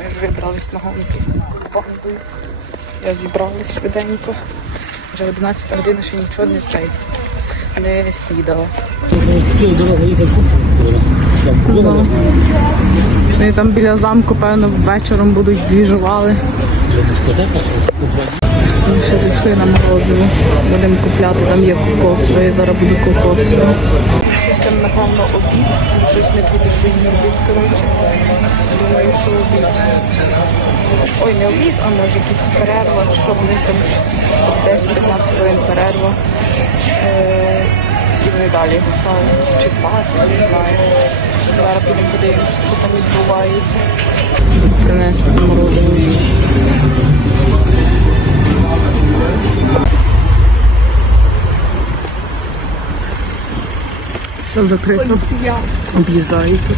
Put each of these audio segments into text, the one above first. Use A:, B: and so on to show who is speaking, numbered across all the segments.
A: Ми вже вибрались на гонки. Я зібралась швиденько. Вже 11 година ще нічого не цей. Не снідала. Ну, там біля замку, певно, вечором будуть двіжували. Ми ще зайшли на морозиво. Будемо купляти, там є кокосове, я зараз буду кокосове. Напевно, обід. Щось не чути, що їздять, коротше. Думаю, що обід. Ой, не обід, а може якась перерва, що в них там 10-15 хвилин перерва. Е, і вони далі гасають. Чи 20, не знаю. Зараз підемо подивимося, що там відбувається. Принесли морозиво Все закрито. Об'їжджають тут.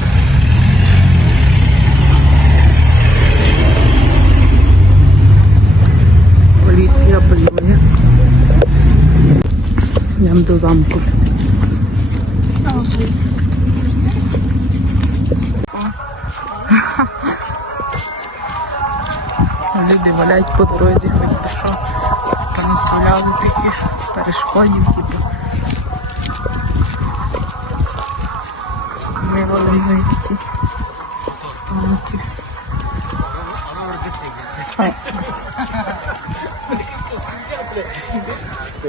A: Поліція полює. Йдемо до замку. Люди валять по дорозі, хоч би що. Понаставляли таких перешкодів, Ай,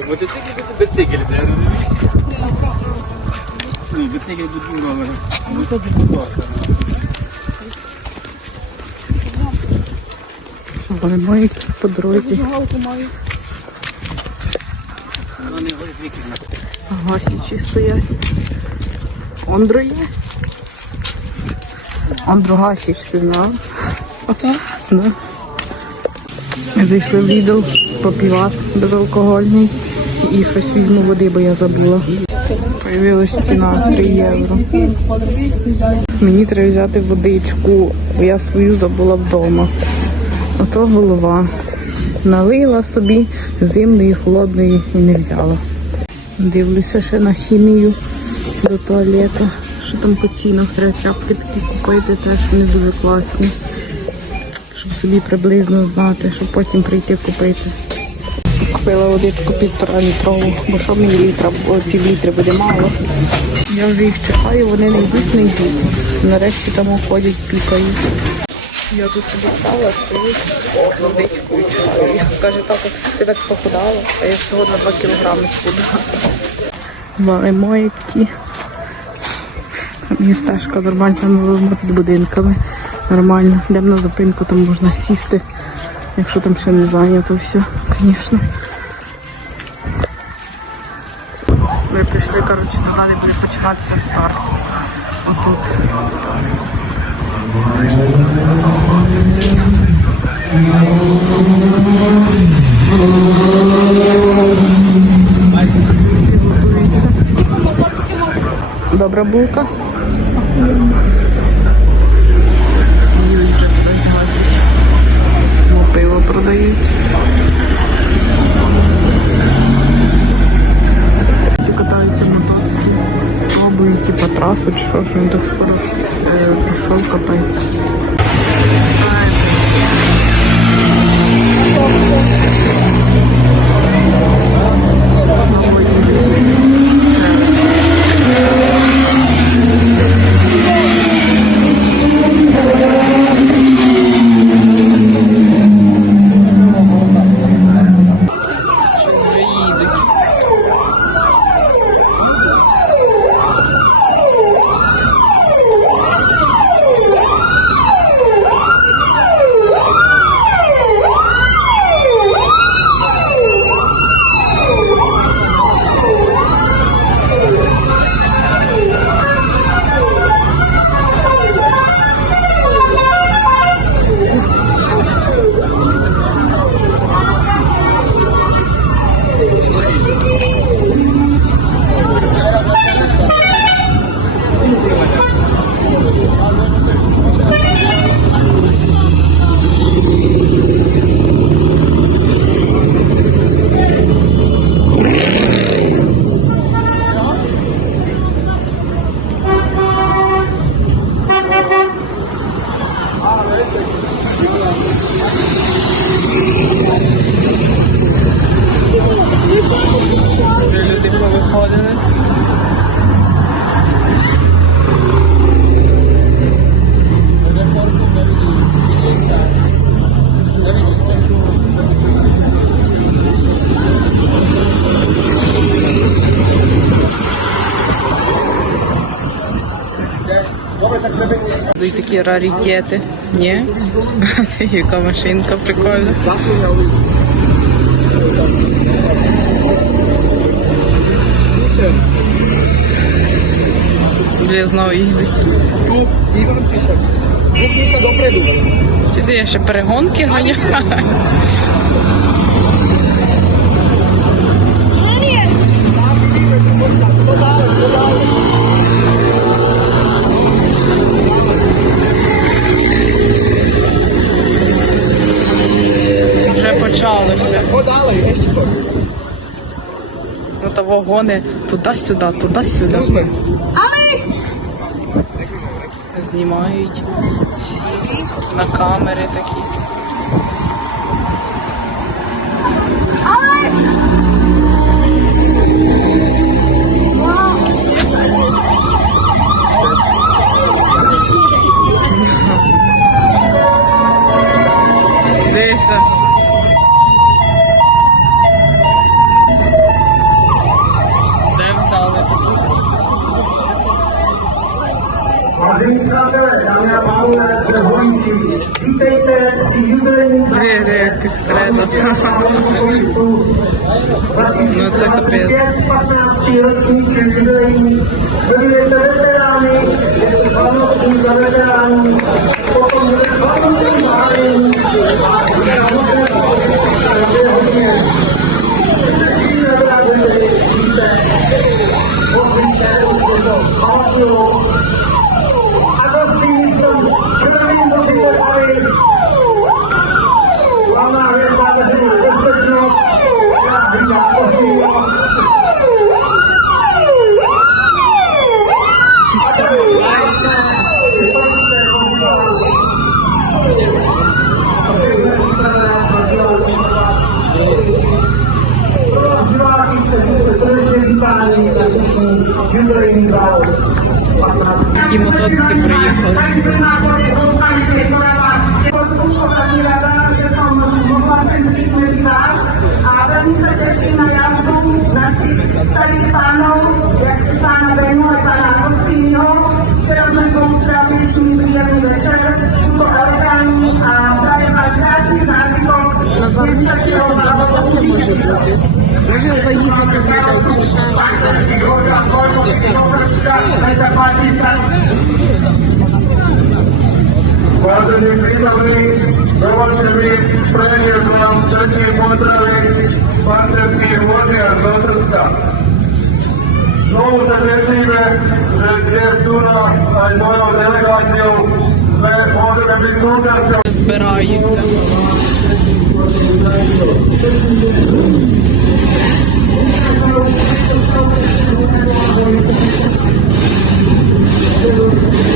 B: Мотоцикл буде бицикл, ти розумієш? Ні, бицикл буде номер. Ну то буде
A: Валимо які по дорозі.
B: Вони говорять віків
A: Гасічі стоять. Ондро є? Ондро Гасіч, ти знав? Да. Ми Зайшли в Lidl, попівас безалкогольний і щось візьму води, бо я забула. Появилась ціна 3 євро. Мені треба взяти водичку, бо я свою забула вдома. Ото голова. Налила собі зимної, холодної і не взяла. Дивлюся ще на хімію до туалету. Що там по цінах треба тряпки такі купити, теж вони дуже класні. Щоб собі приблизно знати, щоб потім прийти купити. Купила водичку півтора літрову, бо що мені літра, пів літри буде мало. Я вже їх чекаю, вони не йдуть, не йдуть. Нарешті там ходять, пікають. Я тут собі стала, стою з водичкою чекаю. Каже, тато, ти так похудала, а я всього на 2 кілограми схудала. Валимо які. Є стежка валимо під будинками. Нормально. Йдемо на зупинку, там можна сісти, якщо там ще не зайнято все, звісно. Ми прийшли, коротше, далі буде починатися старт. Отут. Добра булка. Продають. Ці катаються мотоцикли, Пробують типу трасу чи що, що він так скоро е, пішов капець.
C: І такі раритети. Ні? Яка машинка прикольна. Бля, знову їдуть. Де я ще перегонки ганяю? Вагони туди-сюди, туди-сюди. Знімають на камери такі.
A: Vážení prítomní, dovolte mi preniesť vám tretie pozdravy partnerských vodiach do Srbska. Znovu sa tešíme, že dnes tu na aj s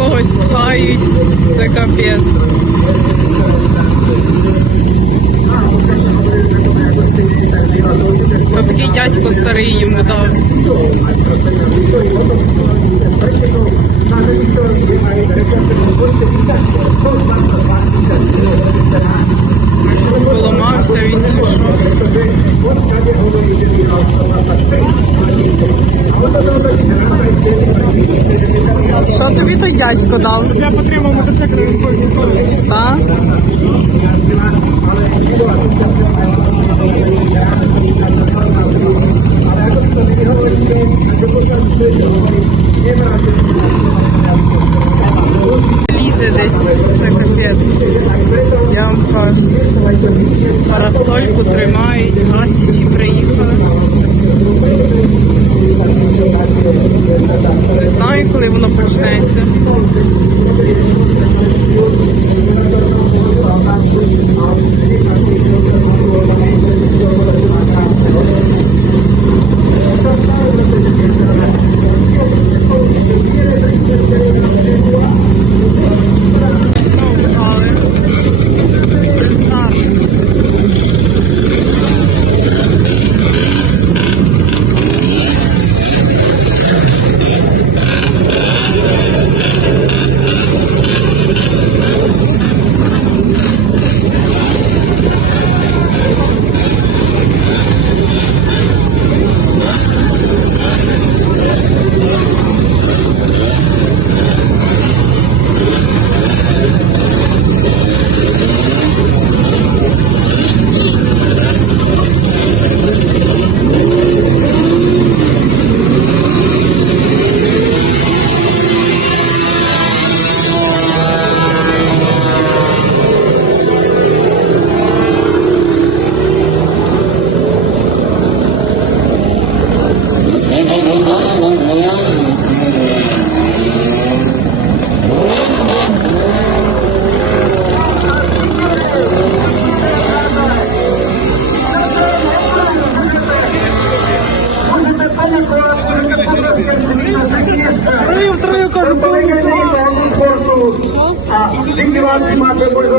C: Десь якогось пхають. Це капець. То такий дядько старий йому дав. Поламався він чи що. Що тобі той дядько дав?
D: Я потримав мотоцикл рукою шукаю.
C: Так? Лізе десь, це капець. Я. Парасольку тримають, гасічі приїхали. Не знаю, коли воно почнеться.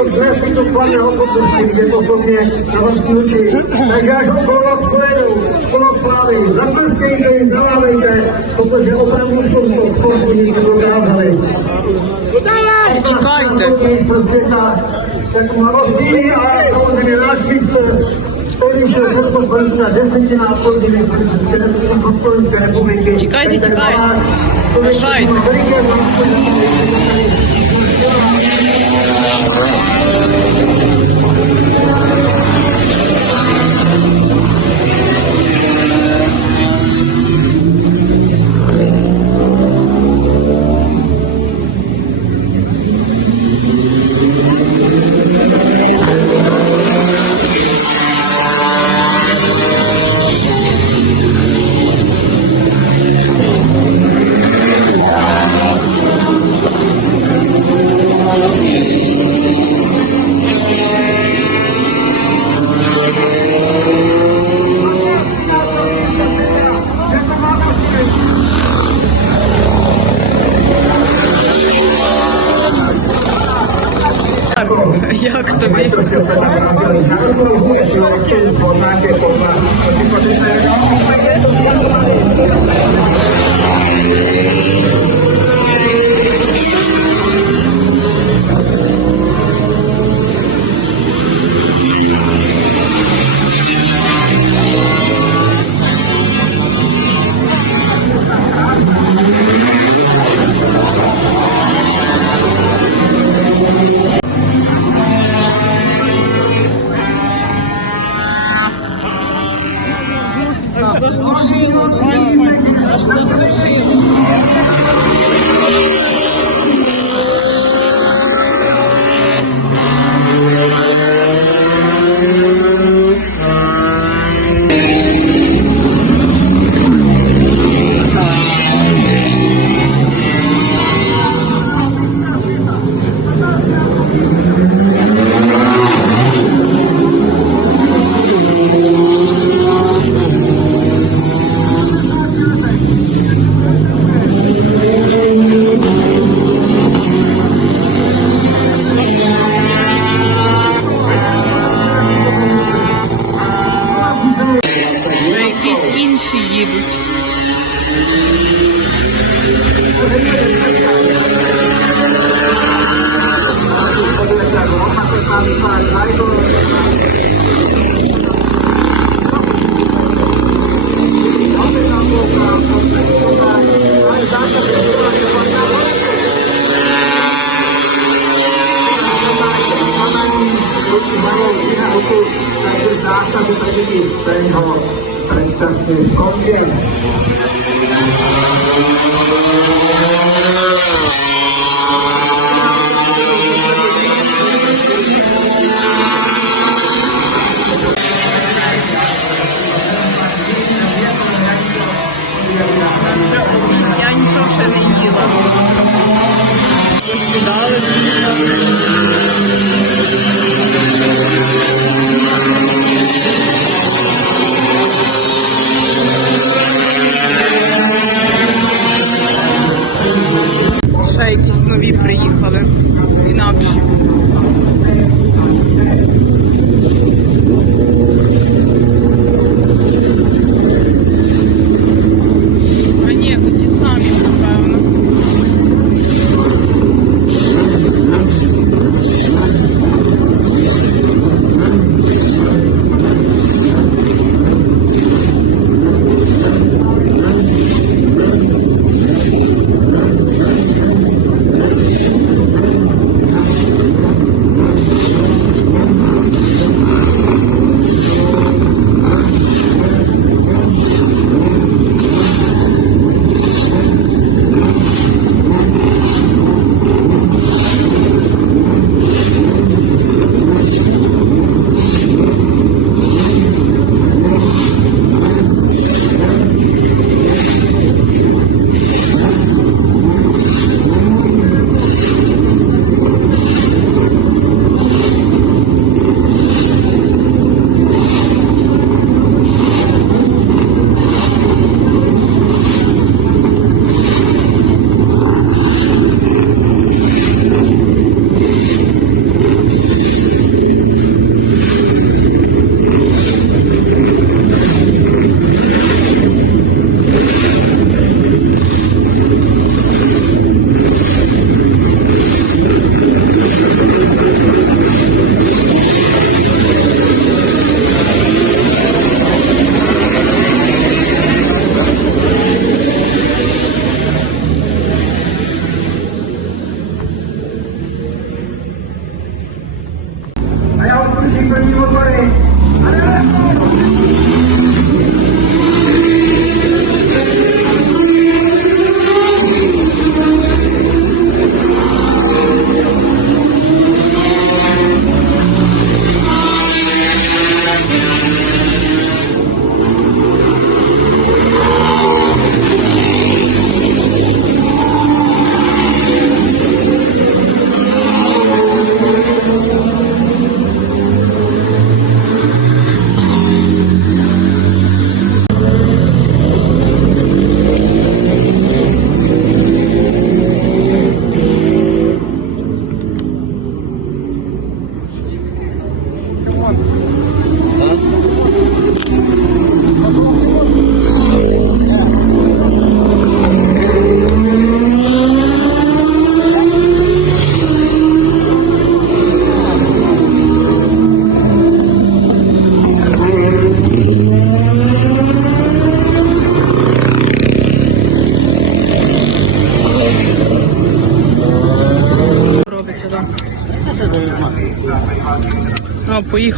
A: trefí do slavného potoku, kde mě na vás lučí. Tak já ho kolo spojenou, kolo slávy, zaprskejte, zalávejte, protože opravdu jsou to sportovníci dokázali. Čekajte. Tak malosti a samozřejmě nášvice,
C: Čekajte, čekajte. Čekajte. around the room. Заглуши,
A: Украину, заглуши.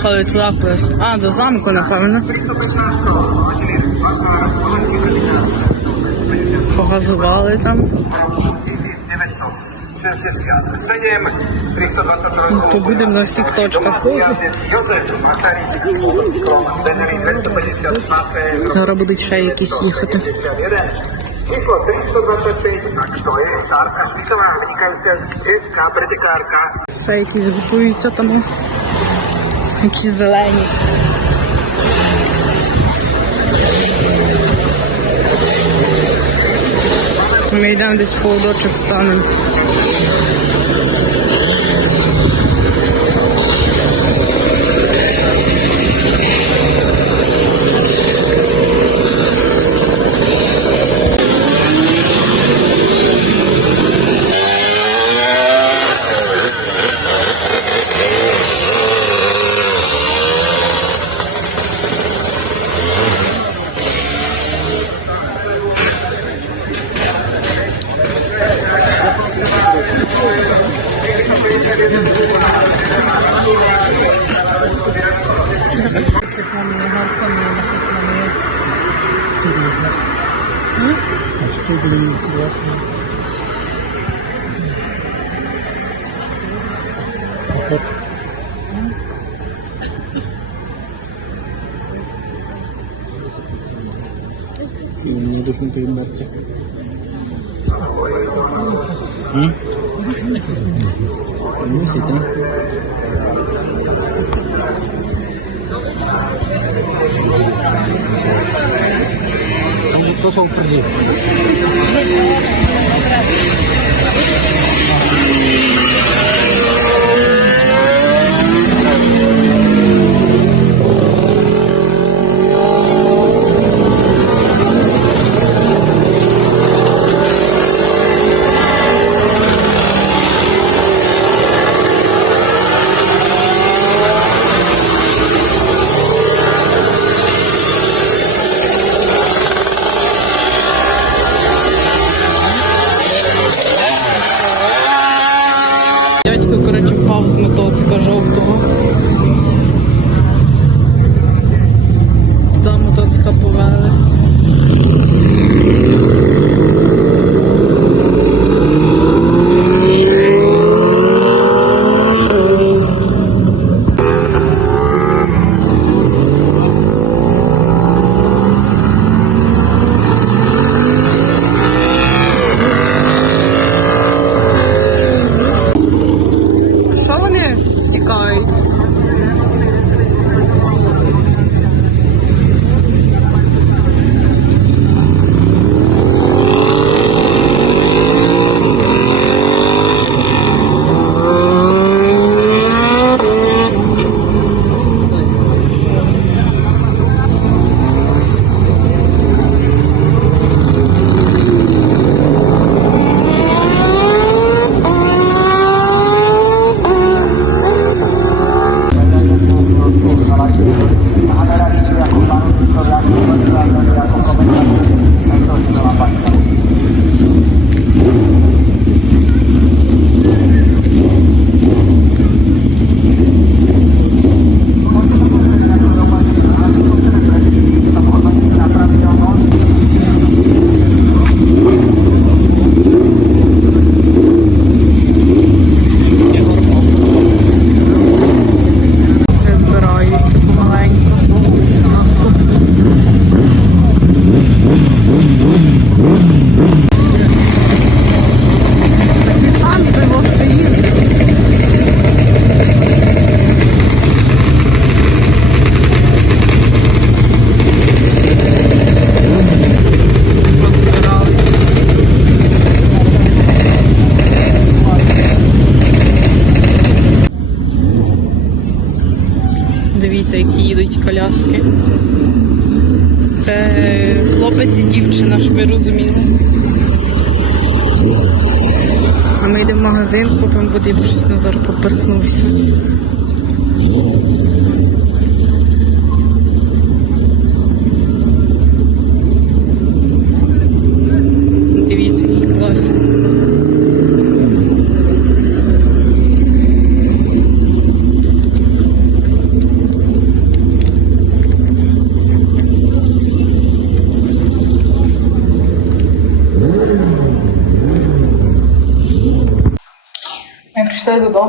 A: О, поїхали туди кудись. А, до замку, напевно. Погазували там. То будемо на всіх точках.
C: Йозеф, Масарій, Бенері 250,
A: Зараз будуть ще якісь їхати.
C: Число 325, а є? Арка Світова, американська, чеська, братикарка.
A: Якісь готуються тому. Якісь зелені. Ми йдемо десь в холодочок станемо. Мамі гарка не нахитла.
B: Что было классно? А что было классно? А как? И мне должен поебаться. Ну, да? Там же кто-то уходил.
A: Дядько,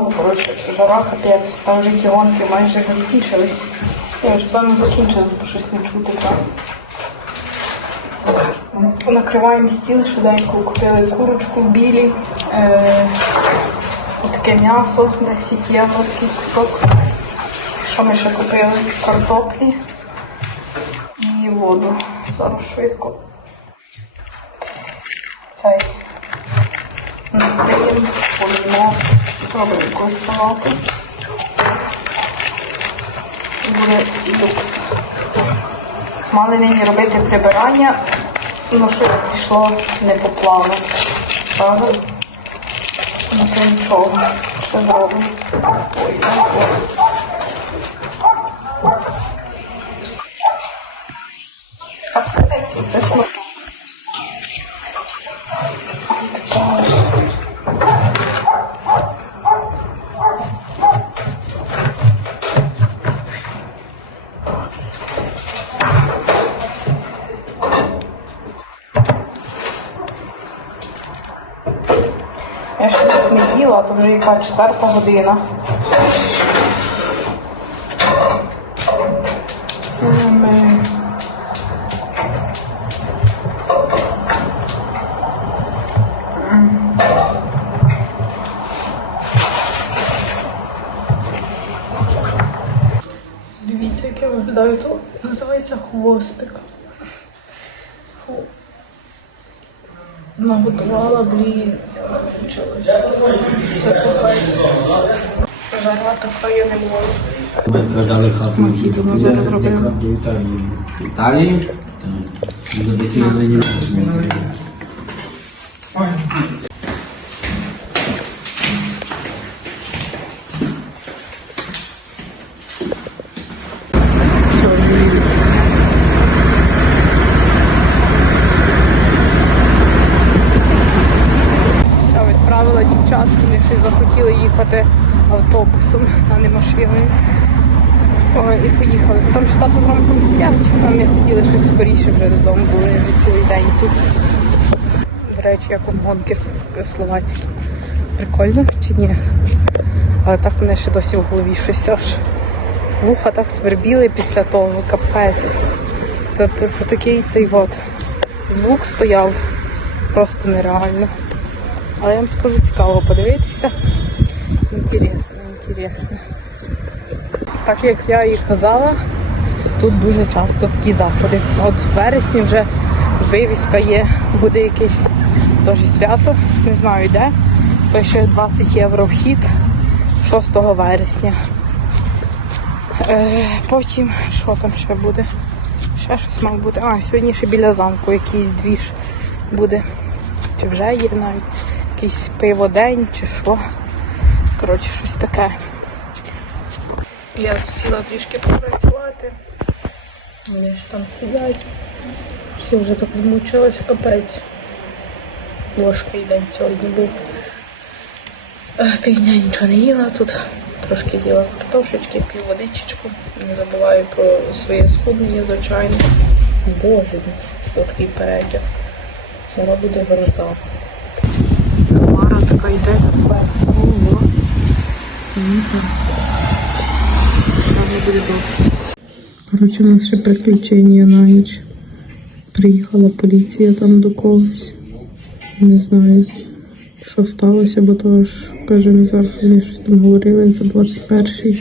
A: прийшли коротше, жара капець, там вже ті гонки майже закінчились. Я вже певно закінчились, бо щось не чути там. Накриваємо стіл швиденько, купили курочку білі, е, таке м'ясо, 10 євро, такий кусок. Що ми ще купили? Картоплі і воду. Зараз швидко. Цей накриємо, полімо, якусь салату. Буде люкс. Мали нині робити прибирання, ну що пішло не по плану. Правда? Ну то нічого, ще зробимо. Ой, ой. А це, ж. Яка четверта година. Дивіться, як я виглядаю. То називається хвостик. Наготувала, блін. Жара така я не можу.
B: Викладали хату.
A: Мохіто ми зараз робимо.
B: До Італії. Так. До десь на Ленінграді.
A: Все, вже їду. Все, відправила дівчат, вони ще й захотіли їхати автобусом, а не машиною. Ой, і поїхали. Там що тато з Ромком сидять, а не хотіли щось скоріше вже додому, були вже цілий день тут. До речі, як у гонки словацькі. Прикольно чи ні? Але так мене ще досі в голові щось аж. Вуха так свербіли після того, капець. То, то, то такий цей от звук стояв просто нереально. Але я вам скажу цікаво подивитися. Інтересно, інтересно. Так як я і казала, тут дуже часто такі заходи. От в вересні вже вивіска є, буде якесь теж свято, не знаю де. Пише 20 євро вхід 6 вересня. Е, потім, що там ще буде? Ще щось має бути. А, сьогодні ще біля замку якийсь двіж буде. Чи вже є навіть якийсь пиводень, чи що. Коротше, щось таке. Я хотіла трішки попрацювати. Вони ж там сидять. Всі вже так змучились, капець. Важкий день сьогодні був. Е, Півдня нічого не їла тут. Трошки їла картошечки, пів водичечку. Не забуваю про своє схуднення, звичайно. Боже, ну що, такий передяг. Зараз буде гроза. Хмара така йде капець. Ого. Саме буде дощ. Коротше, у нас ще приключення на ніч. Приїхала поліція там до когось. Не знаю, що сталося, бо то ж каже Назар, що вони щось там говорили за 21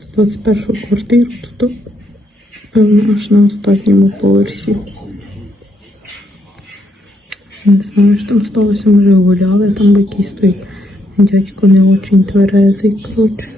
A: за 21 квартиру, то певно аж на останньому поверсі. Не знаю, що там сталося, може гуляли, там якийсь той дядько не очень тверезий, коротше.